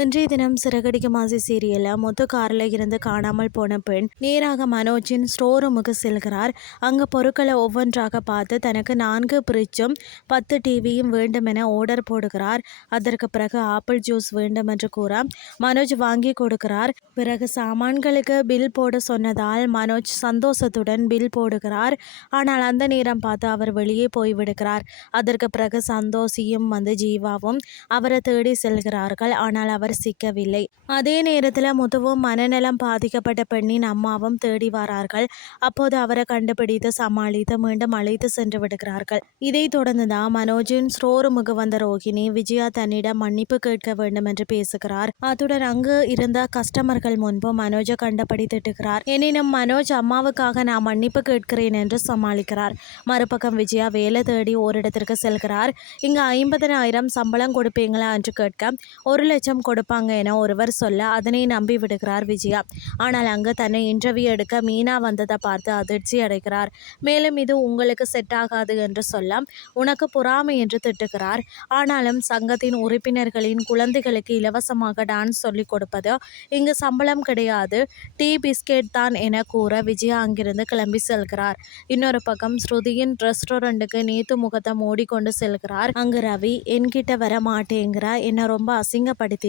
இன்றைய தினம் சிறகடிக்க மாசி சீரியலில் மொத்த காரில் இருந்து காணாமல் போன பெண் நேராக மனோஜின் ஸ்டோர் ரூமுக்கு செல்கிறார். அங்கு பொருட்களை ஒவ்வொன்றாக பார்த்து தனக்கு 4 பிரிட்ஜும் 10 டிவியும் வேண்டும் என ஆர்டர் போடுகிறார். அதற்கு பிறகு ஆப்பிள் ஜூஸ் வேண்டும் என்று கூற மனோஜ் வாங்கி கொடுக்கிறார். பிறகு சாமான்களுக்கு பில் போட சொன்னதால் மனோஜ் சந்தோஷத்துடன் பில் போடுகிறார். ஆனால் அந்த நேரம் பார்த்து அவர் வெளியே போய்விடுகிறார். அதற்கு பிறகு சந்தோஷியும் ஜீவாவும் அவரை தேடி செல்கிறார்கள். ஆனால் அவர் சிக்கவில்லை. அதே நேரத்தில் முதுவும் மனநலம் பாதிக்கப்பட்ட பெண்ணின் அம்மாவும் தேடி வரார்கள். அப்போது அவரை கண்டுபிடித்து சமாளித்து மீண்டும் அழைத்து சென்று விடுகிறார்கள். இதை தொடர்ந்துதான் மனோஜின் ஸ்டோர் ரூமுக்கு வந்த ரோகிணி விஜயா தன்னிடம் மன்னிப்பு கேட்க வேண்டும் என்று பேசுகிறார். அத்துடன் அங்கு இருந்த கஸ்டமர்கள் முன்பு மனோஜை கண்டபடி திட்டுகிறார். எனினும் மனோஜ் அம்மாவுக்காக நான் மன்னிப்பு கேட்கிறேன் என்று சமாளிக்கிறார். மறுபக்கம் விஜயா வேலை தேடி ஓரிடத்திற்கு செல்கிறார். இங்கு 50,000 சம்பளம் கொடுப்பீங்களா என்று கேட்க 1 லட்சம் கொடுப்பாங்க என ஒருவர் சொல்ல அதனை நம்பி விடுகிறார் விஜயா. ஆனால் அங்கு தன்னை இன்டர்வியூ எடுக்க மீனா வந்ததை பார்த்து அதிர்ச்சி அடைகிறார். மேலும் இது உங்களுக்கு செட் ஆகாது என்று சொல்ல உனக்கு பொறாமை என்று திட்டுகிறார். ஆனாலும் சங்கத்தின் உறுப்பினர்களின் குழந்தைகளுக்கு இலவசமாக டான்ஸ் சொல்லிக் கொடுப்பது இங்கு சம்பளம் கிடையாது, டீ பிஸ்கெட் தான் என கூற விஜயா அங்கிருந்து கிளம்பி செல்கிறார். இன்னொரு பக்கம் ஸ்ருதியின் ரெஸ்டாரண்ட்டுக்கு நேத்து முகத்தை மூடிக்கொண்டு செல்கிறார். அங்கு ரவி என்கிட்ட வர மாட்டேங்கிற என்ன ரொம்ப அசிங்கப்படுத்திட்ட,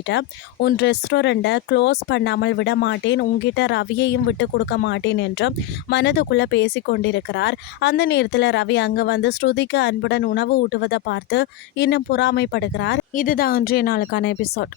உன் ரெஸ்டாரண்ட்டை க்ளோஸ் பண்ணாமல் விட மாட்டேன், உங்ககிட்ட ரவியையும் விட்டு கொடுக்க மாட்டேன் என்று மனதுக்குள்ள பேசி கொண்டிருக்கிறார். அந்த நேரத்தில் ரவி அங்கு வந்து ஸ்ருதிக்கு அன்புடன் உணவு ஊட்டுவதை பார்த்து இன்னும் பொறாமைப்படுகிறார். இதுதான் இன்றைய நாளுக்கான எபிசோட்.